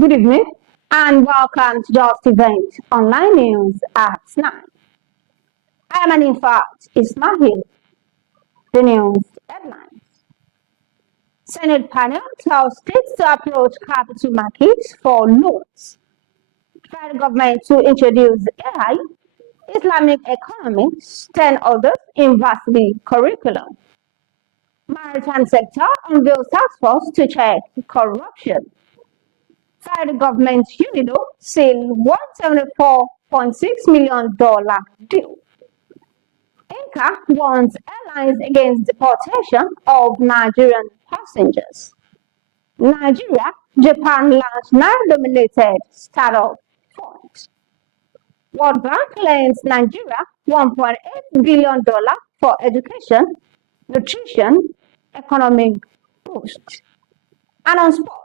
Good evening and welcome to Justeventonline News at 9. I am in fact Ismail. The news headlines. Senate panel tells states to approach capital markets for loans. Fed government to introduce AI, Islamic economics, 10 others in varsity curriculum. Maritime sector unveils taskforce to check corruption. Fed Govt UNIDO seal $174.6 million deal. NCAA warns airlines against deportation of Nigerian passengers. Nigeria, Japan launched naira-denominated startup fund. World Bank lends Nigeria $1.8 billion for education, nutrition, economic boost. And on sport,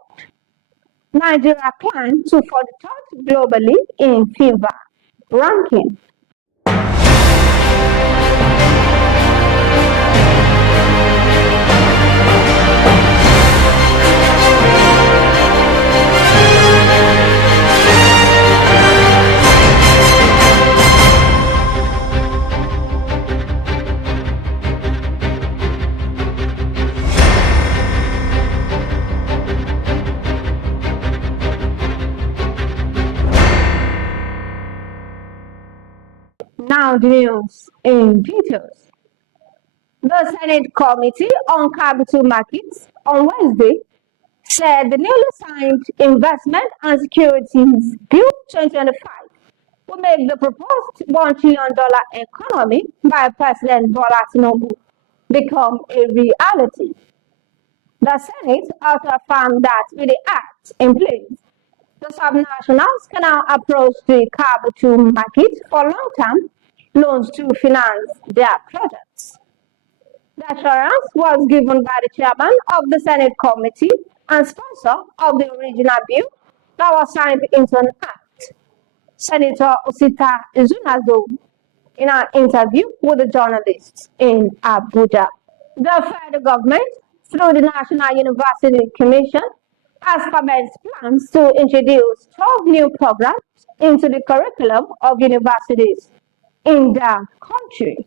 Nigeria climbed to 43rd globally in FIFA ranking. Now the news in details. The Senate Committee on Capital Markets on Wednesday said the newly signed Investment and Securities Bill 2025 will make the proposed $1 trillion economy by President Bola Tinubu become a reality. The Senate also affirmed that with the act in place, the subnationals can now approach the capital market for long-term loans to finance their projects. The assurance was given by the chairman of the Senate Committee and sponsor of the original bill that was signed into an act, Senator Osita Izunazo, in an interview with the journalists in Abuja. The federal government, through the National University Commission, has commenced plans to introduce 12 new programs into the curriculum of universities in the country.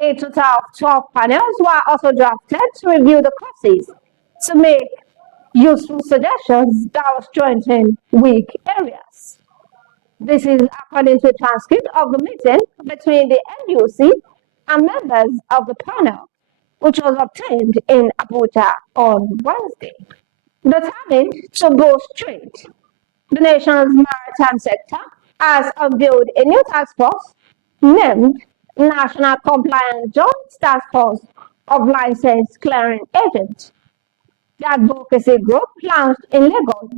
A total of 12 panels were also drafted to review the courses to make useful suggestions that will strengthen weak areas. This is according to a transcript of the meeting between the NUC and members of the panel, which was obtained in Abuja on Wednesday. Determined to boost trade, the nation's maritime sector has unveiled a new task force named National Compliance Joint Task Force of Licensed Clearing Agents. The advocacy group launched in Lagos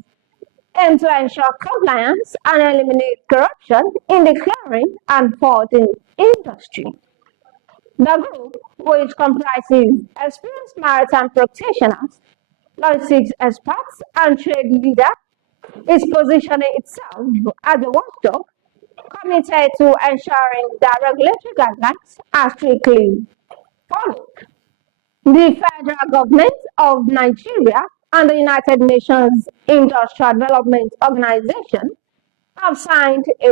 aims to ensure compliance and eliminate corruption in the clearing and forwarding industry. The group, which comprises experienced maritime practitioners, logistics experts, and trade leaders, is positioning itself as a watchdog committed to ensuring that regulatory guidelines are strictly followed. The federal government of Nigeria and the United Nations Industrial Development Organization have signed a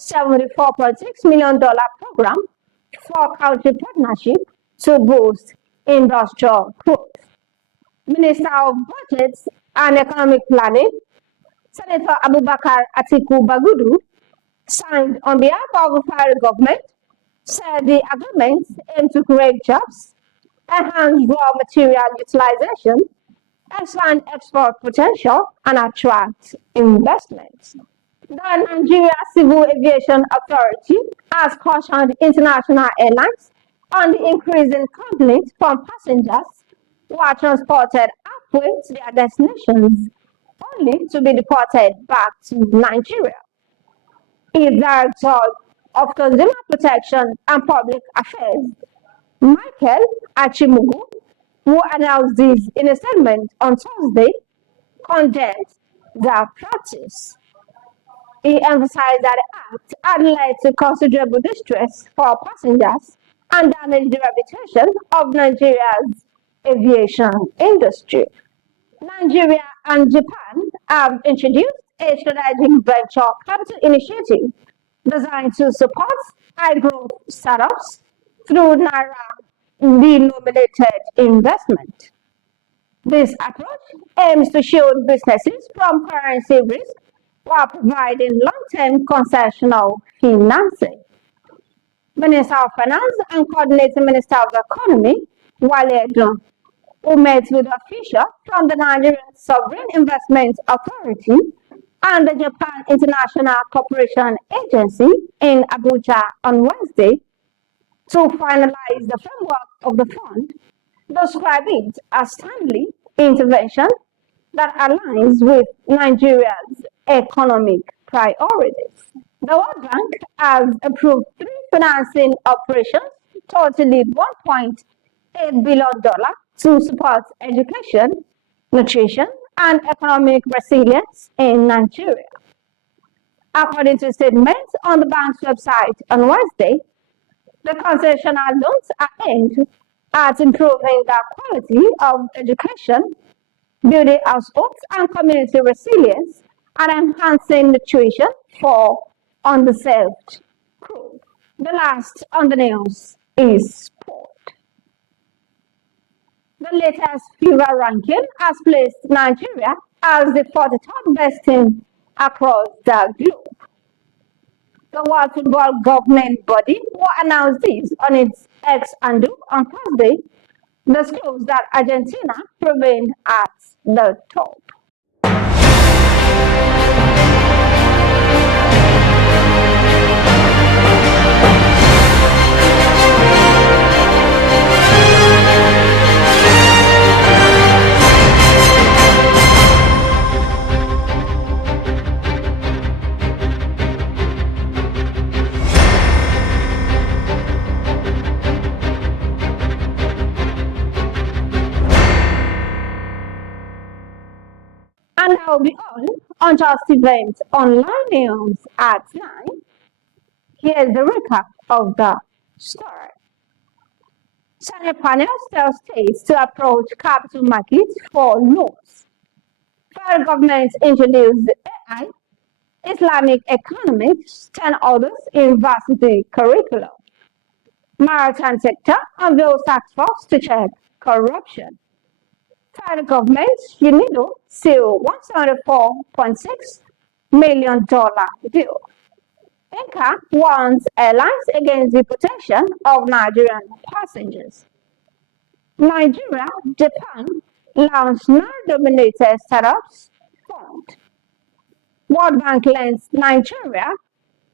$174.6 million program for country partnership to boost industrial growth. Minister of Budgets and Economic Planning, Senator Abubakar Atiku Bagudu, signed on behalf of the federal government, said the agreements aim to create jobs, enhance raw material utilization, expand export potential, and attract investments. The Nigeria Civil Aviation Authority has cautioned international airlines on the increasing complaints from passengers who are transported halfway to their destinations only to be deported back to Nigeria. Its Director of Consumer Protection and Public Affairs, Michael Achimugu, who announced this in a statement on Thursday, condemned the practice. He emphasized that the act had led to considerable distress for passengers and damaged the reputation of Nigeria's aviation industry. Nigeria and Japan have introduced a strategic venture capital initiative designed to support high-growth startups through naira-denominated investment. This approach aims to shield businesses from currency risk while providing long-term concessional financing. Minister of Finance and Coordinating Minister of the Economy, Wale Edun, who met with officials from the Nigerian Sovereign Investment Authority and the Japan International Cooperation Agency in Abuja on Wednesday to finalize the framework of the fund, described it as timely intervention that aligns with Nigeria's economic priorities. The World Bank has approved three financing operations totaling $1.8 billion to support education, nutrition, and economic resilience in Nigeria. According to statements on the bank's website on Wednesday, the concessional loans are aimed at improving the quality of education, building households and community resilience, and enhancing nutrition for underserved groups. The last on the news is sport. The latest FIFA ranking has placed Nigeria as the 43rd best team across the globe. The World Football Governing Body will announce this on its X handle on Thursday, disclosed that Argentina remained at the top. And that will be all on Justeventonline news at 9. Here's the recap of the story. Senate panel tells states to approach capital markets for loans. Federal government introduced AI, Islamic economics, 10 others in varsity curriculum. Maritime sector unveils taskforce to check corruption. Federal government, UNIDO, seal $174.6 million deal. NCAA warns airlines against deportation of Nigerian passengers. Nigeria, Japan launched naira-denominated startups fund. World Bank lends Nigeria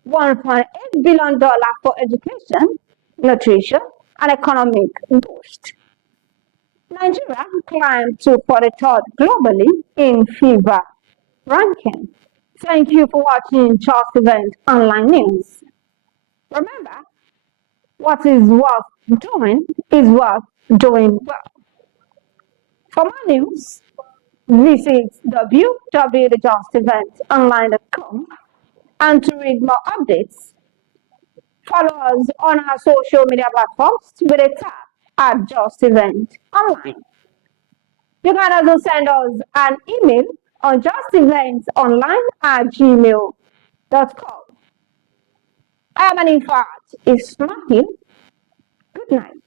$1.8 billion for education, nutrition, and economic boost. Nigeria climbed to 43rd globally in FIFA ranking. Thank you for watching Justeventonline News. Remember, what is worth doing is worth doing well. For more news, visit www.justeventonline.com, and to read more updates, follow us on our social media platforms with a tab at Justeventonline. You can also send us an email on justeventonline@gmail.com. I am an infant Ismail. Good night.